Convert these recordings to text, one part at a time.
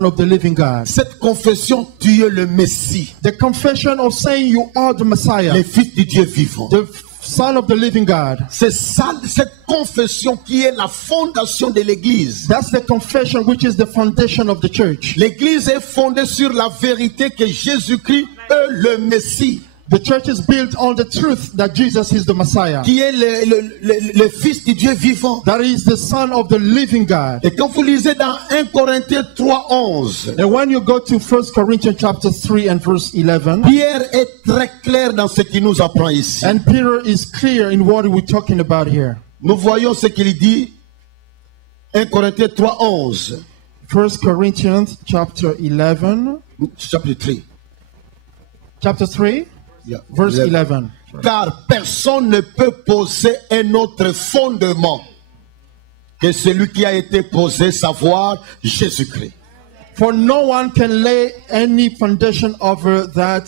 of the living God. Cette confession, tu es le Messie, The confession of saying you are the Messiah, le Fils du Dieu vivant. the Son of the living God. C'est ça, cette confession qui est la fondation de l'Église. That's the confession which is the foundation of the church. L'Église est fondée sur la vérité que Jésus-Christ est le Messie, The church is built on the truth that Jesus is the Messiah, qui est le Fils du Dieu vivant. that is the Son of the living God. Et quand vous lisez dans 1 Corinthiens 3:11, And when you go to 1 Corinthians chapter 3 and verse 11, Pierre est très clair dans ce qu'il nous apprend ici. and Peter is clear in what we're talking about here. Nous voyons ce qu'il dit, 1 Corinthiens 3:11, 1 Corinthians chapter 11, chapitre 3. chapter 3, Yeah. verse 11. Car personne ne peut poser un autre fondement que celui qui a été posé, savoir Jésus-Christ. For no one can lay any foundation over that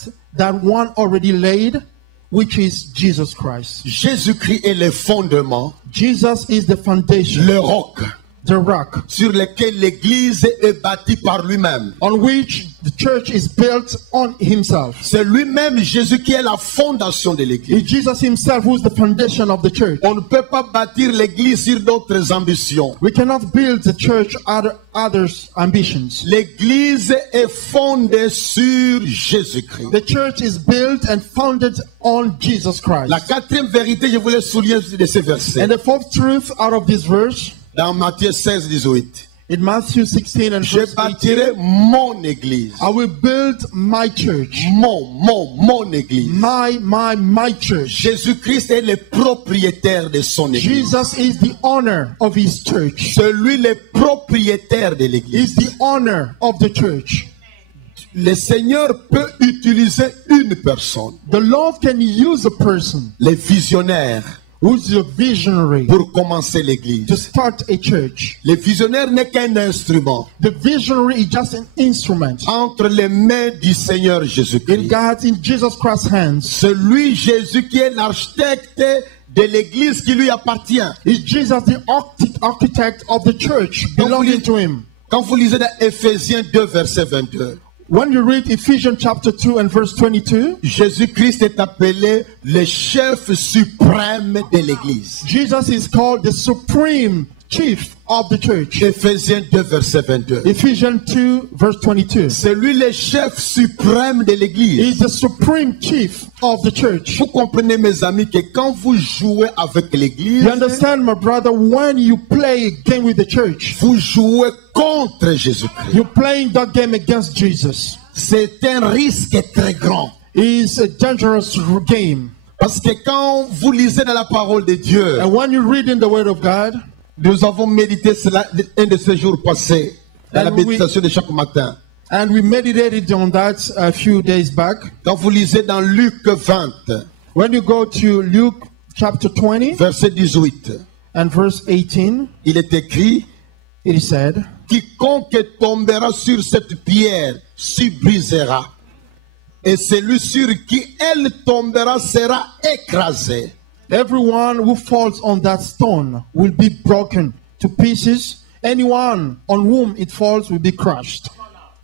one already laid, which is Jesus Christ. Jésus-Christ est le fondement, Jesus is the foundation, le roc the rock, sur lequel l'Église est bâtie par lui-même. on which the church is built on himself. C'est lui-même, Jésus, qui est la fondation de l'Église. It's Jesus himself who is the foundation of the church. On ne peut pas bâtir l'Église sur d'autres ambitions. We cannot build the church on others' ambitions. L'Église est fondée sur Jésus-Christ. The church is built and founded on Jesus Christ. La quatrième vérité, je voulais souligner de ce verset. And the fourth truth out of this verse, Dans Matthieu 16:18. in Matthew 16 and Je verse 18, bâtirai mon église. I will build my church. Mon église. My church. Jésus-Christ est le propriétaire de son église. Jesus is the owner of his church. C'est lui le propriétaire de He's l'église. the owner of the church. Le Seigneur peut utiliser une personne, The Lord can use a person les visionnaires, who's a visionary pour commencer to l'église. start a church. Le visionnaire n'est qu'un instrument The visionary is just an instrument entre les mains du Seigneur in Jésus-Christ. God's, in Jesus Christ's hands. C'est lui, Jésus, qui est l'architecte de l'église qui lui appartient. Is Jesus the architect of the church belonging to him? Quand vous lisez dans Éphésiens 2, verset 22, When you read Ephesians chapter 2 and verse 22, Jésus-Christ est appelé le chef suprême de l'église. Jesus is called the supreme chief of the church. Éphésiens 2, verset 22. Ephesians 2 verse 22. C'est lui le chef suprême de l'église. He's the supreme chief of the church. Vous comprenez, mes amis, que quand vous jouez avec l'église, You understand, my brother, when you play a game with the church, vous jouez contre Jésus-Christ. you're playing that game against Jesus. C'est un risque très grand. It's a dangerous game. Parce que quand vous lisez dans la parole de Dieu, And when you read in the Word of God, nous avons médité cela un de ces jours passés, dans la And we- méditation de chaque matin. and we meditated on that a few days back. Quand vous lisez dans Luc 20, When you go to Luke chapter 20 verset 18, and verse 18, il est écrit, it is said, quiconque tombera sur cette pierre s'y brisera, et celui sur qui elle tombera sera écrasé. everyone who falls on that stone will be broken to pieces. Anyone on whom it falls will be crushed.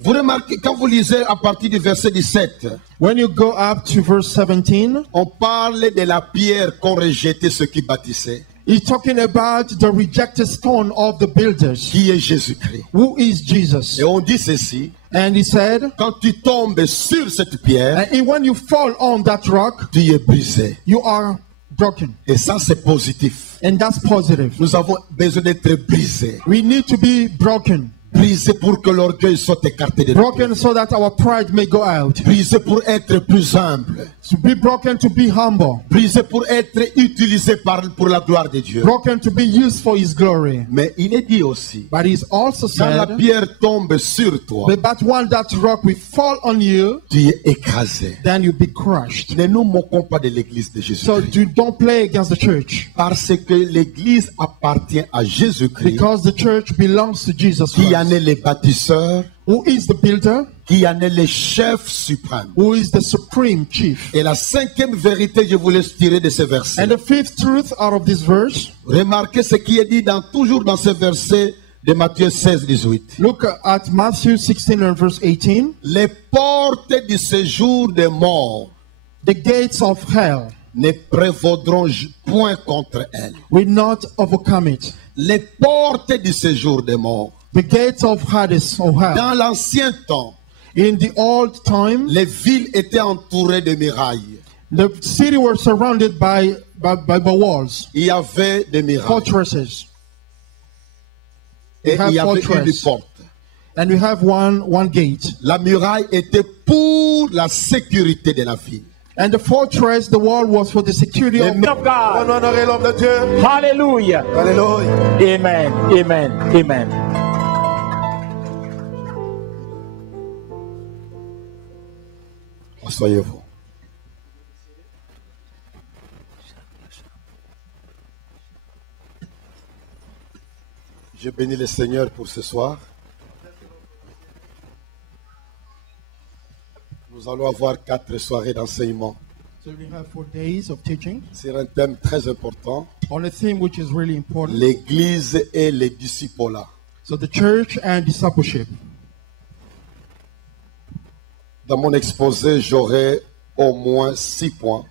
Vous remarquez, quand vous lisez à partir du verset 17, When you go up to verse 17, on parle de la pierre qu'ont rejeté ceux qui bâtissaient, he's talking about the rejected stone of the builders, qui est Jésus-Christ. who is Jesus. Et on dit ceci, And he said, quand tu tombes sur cette pierre, and when you fall on that rock, tu es brisé. you are broken. Et ça, c'est positif. And that's positive. Nous avons besoin d'être brisés. We need to be broken. Brisés pour que l'orgueil soit écarté de nous. Broken so that our pride may go out. Brisés pour être plus humble. To be broken, to be humble. Brisés pour être utilisés pour la gloire de Dieu. Broken to be used for his glory. Mais il est dit aussi, But he's also quand la said, pierre tombe sur toi, but when that rock will fall on you, tu es écrasé. then you'll be crushed. Ne nous moquons pas de l'église de So Jésus-Christ. don't play against the church. Parce que l'église appartient à Jésus-Christ, Because the church belongs to Jesus qui en Christ, est le bâtisseur, who is the builder, qui en est le chef suprême. who is the supreme chief. Et la cinquième vérité, je voulais tirer de ce verset. And the fifth truth out of this verse, Remarquez ce qui est dit toujours dans ce verset de Matthieu 16, 18. Look at Matthew 16 and verse 18. Les portes du séjour des morts The gates of hell ne prévaudront point contre elle. will not overcome it. Les portes du séjour des morts. The gates of Hades or hell. Dans l'ancien temps, In the old time, les villes étaient entourées de murailles. the city was surrounded by walls, Il y avait des murailles. fortresses, Et il y avait fortress. une porte. and we have one gate. La muraille était pour la sécurité de la ville. And the fortress, the wall was for the security of Of God. Honorez l'homme de Dieu. Hallelujah. Alléluia. Amen. Amen. Amen. Asseyez-vous. Je bénis le Seigneur pour ce soir. Nous allons avoir 4 soirées d'enseignement So we have 4 days of teaching sur un thème très important, on a theme which is really important. l'Église et les disciples. So the church and discipleship. Dans mon exposé, j'aurai au moins 6 points.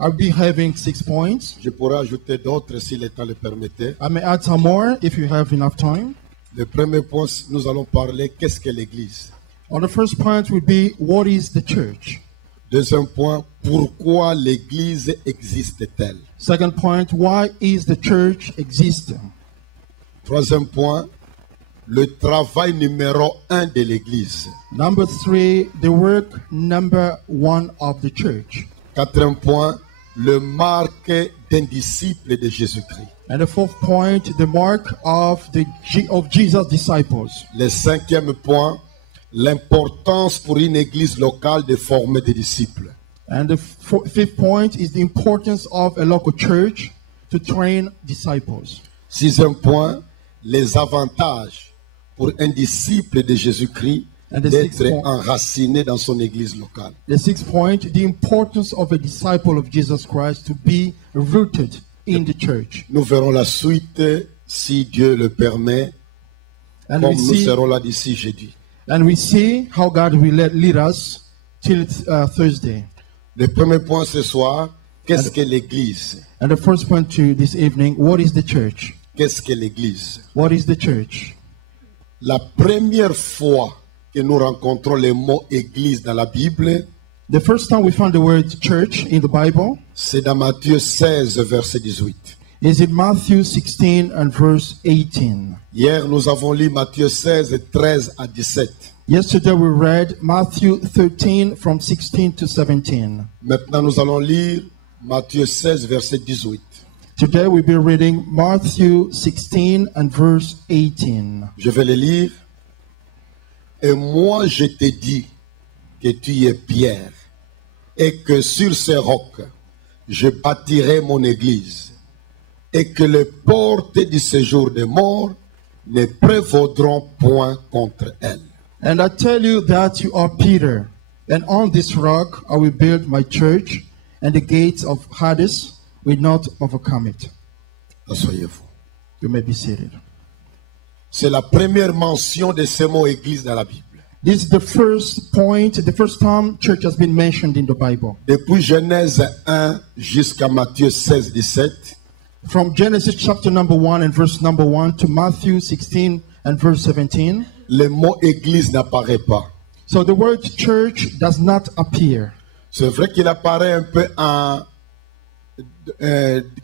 I'll be having 6 points. Je pourrais ajouter d'autres si le temps le permettait. I may add some more if you have enough time. Le premier point, nous allons parler qu'est-ce que l'Église. On the first point would be, what is the church? Deuxième point, pourquoi l'Église existe-t-elle? Second point, why is the church existing? Troisième point, le travail numéro 1 de l'Église. Number 3, the work number 1 of the church. Quatrième point, le marque d'un disciple de Jésus-Christ. And the fourth point, the mark of Jesus' disciples. Le cinquième point, l'importance pour une église locale de former des disciples. And the fifth point is the importance of a local church to train disciples. Sixième point, les avantages pour un disciple de Jésus-Christ And the sixth d'être point- enraciné dans son église locale. The sixth point, the importance of a disciple of Jesus Christ to be rooted in the church. Nous verrons la suite si Dieu le permet, And comme we nous see, serons là d'ici jeudi. how God will lead us till Thursday. Le premier point ce soir, qu'est-ce que l'église? And the first point to this evening, what is the church? Qu'est-ce que l'église? What is the church? La première fois que nous rencontrons le mot église dans la Bible, The first time we found the word church in the Bible c'est dans Matthieu 16, verset 18. is in Matthew 16 and verse 18. Hier, nous avons lu Matthieu 16, 13 à 17. Yesterday we read Matthew 13 from 16 to 17. Maintenant, nous allons lire Matthieu 16, verset 18. Today we'll be reading Matthew 16 and verse 18. Je vais le lire. Et moi, je te dis que tu es Pierre, et que sur ce roc, je bâtirai mon église, et que les portes du séjour des morts ne prévaudront point contre elle. And I tell you that you are Peter, and on this rock I will build my church, and the gates of Hades will not overcome it. Asseyez-vous. You may be seated. C'est la première mention de ce mot église dans la Bible. This is the first point, the first time church has been mentioned in the Bible. Depuis Genèse 1 jusqu'à Matthieu 16, 17, From Genesis chapter number 1 and verse number 1 to Matthew 16 and verse 17. le mot église n'apparaît pas. So the word church does not appear. C'est vrai qu'il apparaît un peu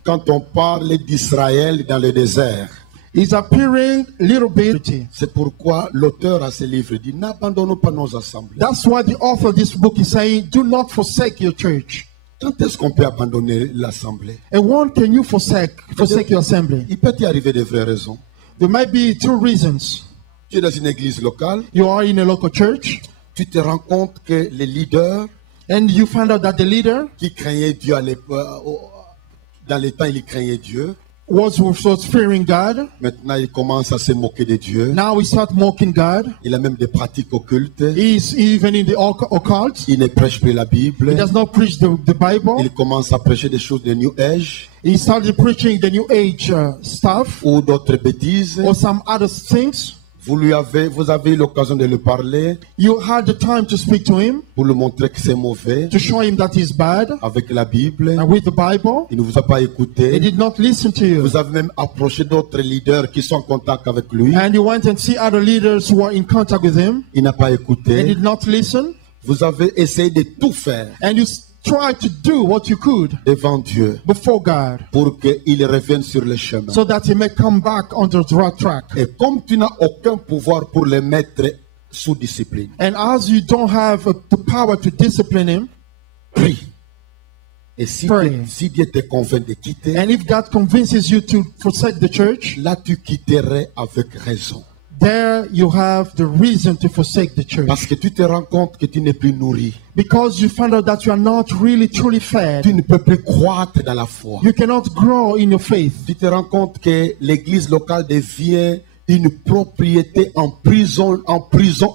quand on parle d'Israël dans le désert. It's appearing little bit. C'est pourquoi l'auteur à ce livre dit n'abandonnons pas nos assemblées. That's why the author of this book is saying, do not forsake your church. Quand est-ce qu'on peut abandonner l'assemblée? And when can you forsake your assembly? Il peut y arriver de vraies raisons. There might be 2 reasons. Tu es dans une église locale, You are in a local church tu te rends compte que les leaders and you find out that the leader qui craignaient Dieu à l'époque, dans les temps, ils craignaient Dieu. was fearing God. Maintenant, il commence à se moquer de Dieu. Now he starts mocking God. Il a même des pratiques occultes. He's even in the occult. Il ne prêche plus la Bible. He does not preach the Bible. Il commence à prêcher des choses de New Age He started preaching the New Age stuff ou d'autres bêtises. or some other things. Vous avez eu l'occasion de le parler You had the time to speak to him, pour lui montrer que c'est mauvais to show him that he's bad, avec la Bible. and with the Bible. Il ne vous a pas He écouté. did not listen to you. Vous avez même approché d'autres leaders qui sont en contact avec lui. And you went and see other leaders who were in contact with him. Il n'a pas They écouté. did not listen. Vous avez essayé de tout faire And you tried to do what you could devant Dieu before God pour qu'il revienne sur le chemin. so that he may come back on the right track. Et comme tu n'as aucun pouvoir pour le mettre sous discipline, And as you don't have the power to discipline him, prie. Et si Pray. Dieu te convainc de quitter, and if God convinces you to forsake the church, là tu quitterais avec raison. there you have the reason to forsake the church. Parce que tu te rends compte que tu n'es plus nourri. Because you find out that you are not really truly fed. Tu ne peux plus croître dans la foi. You cannot grow in your faith. Tu te rends compte que l'église locale devient une propriété en prison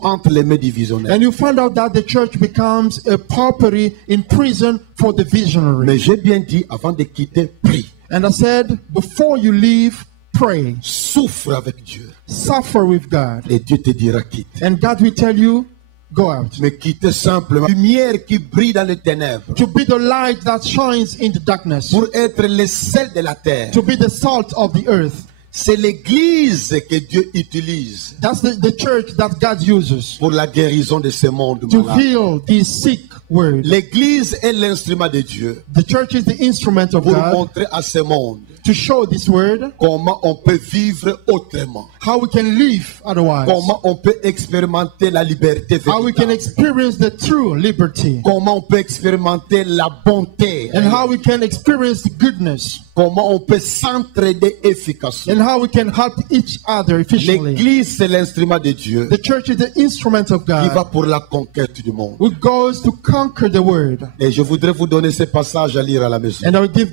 entre les mains divisionnaires. And you find out that the church becomes a property in prison for the visionary. Mais j'ai bien dit, avant de quitter, prie. And I said, before you leave, pray. Souffre avec Dieu. Suffer with God. Et Dieu te dira quitte. And God will tell you, go out. Mais quitter simplement. Lumière qui brille dans les ténèbres. To be the light that shines in the darkness. Pour être le sel de la terre. To be the salt of the earth. C'est l'église que Dieu utilise That's the church that God uses pour la guérison de ce monde to malade. heal these sick world. L'église est l'instrument de Dieu The church is the instrument of pour God montrer à ce monde to show this word comment on peut vivre autrement. how we can live otherwise. Comment on peut expérimenter la liberté How we can véritable. experience the true liberty. Comment on peut expérimenter la bonté. And how we can experience the goodness. Comment on peut s'entraider efficacement. And how we can help each other efficiently. L'église, c'est l'instrument de Dieu The church is the instrument of qui va God pour la conquête du monde. who goes to conquer the word. Et je voudrais vous donner ce passage à lire à la maison. And I will give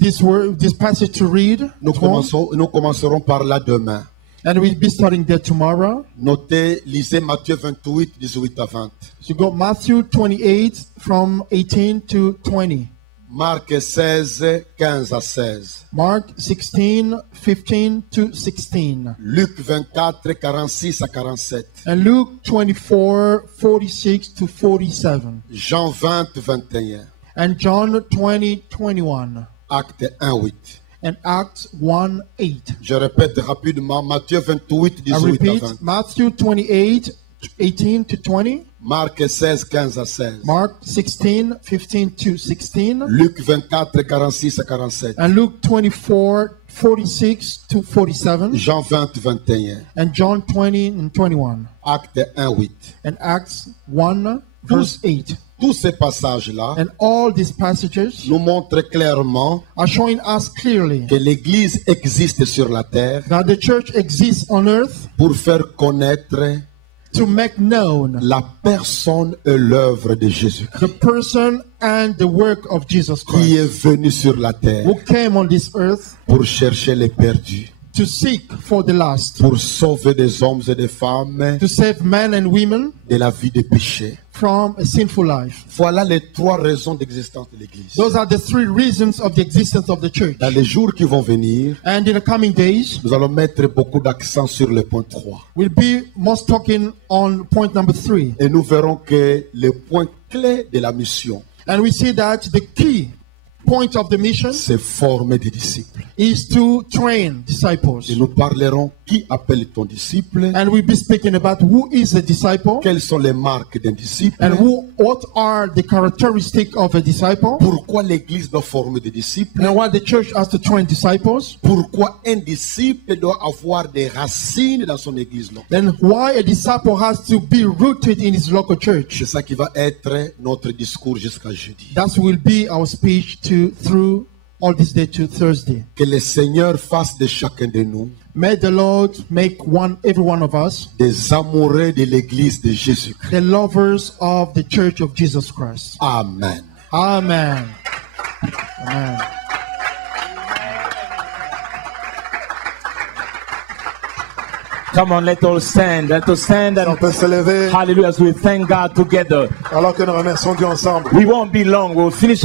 this passage to read. Nous commencerons par là demain. And we'll be starting there tomorrow. Notez, lisez Matthieu 28, 18 à 20. So go Matthew 28 from 18 to 20. Marc 16, 15 à 16. Mark 16, 15 to 16. Luc 24, 46 à 47. And Luke 24, 46 to 47. Jean 20, 21. And John 20, 21. Acte 1, 8. And Acts 1, 8. Je répète rapidement, Matthieu 28, I 18 à repeat, 20. Matthew 28, 18 to 20. Marc 16, 15 à 16. Mark 16, 15 to 16. Luc 24, 46 à 47. And Luke 24, 46 to 47. Jean 20, 21. And John 20 and 21. Acte 1, 8. And Acts 1, verse 8. Tous ces passages-là And all these passages nous montrent clairement are showing us clearly que l'Église existe sur la terre that the church exists on earth pour faire connaître to make known la personne et l'œuvre de Jésus-Christ the person and the work of Jesus qui est Christ, venu sur la terre who came on this earth pour chercher les perdus, to seek for the lost, pour sauver des hommes et des femmes to save men and women de la vie de péché. from a sinful life. Voilà les trois raisons d'existence de l'Église. Those are the three reasons of the existence of the church. Dans les jours qui vont venir, And in the coming days, nous allons mettre beaucoup d'accent sur le point 3. we'll be most talking on point number 3. Et nous verrons que le point clé de la mission, And we see that the key point of the mission c'est former des disciples. is to train disciples. Et nous parlerons qui appelle ton disciple, And we'll be speaking about who is a disciple quelles sont les marques d'un disciple, and what are the characteristics of a disciple, pourquoi l'Église doit former des disciples, and why the church has to train disciples, pourquoi un disciple doit avoir des racines dans son Église locale. and why a disciple has to be rooted in his local church. C'est ça qui va être notre discours jusqu'à jeudi. That will be our speech through all this day to Thursday. Que le Seigneur fasse de chacun de nous May the Lord make every one of us des amoureux de l'Église de Jésus-Christ. the lovers of the church of Jesus Christ. Amen. Amen. Amen. Come on, let us stand. Let us stand On and peut se lever hallelujah as we thank God together. alors que nous remercions Dieu ensemble. We won't be long. We'll finish.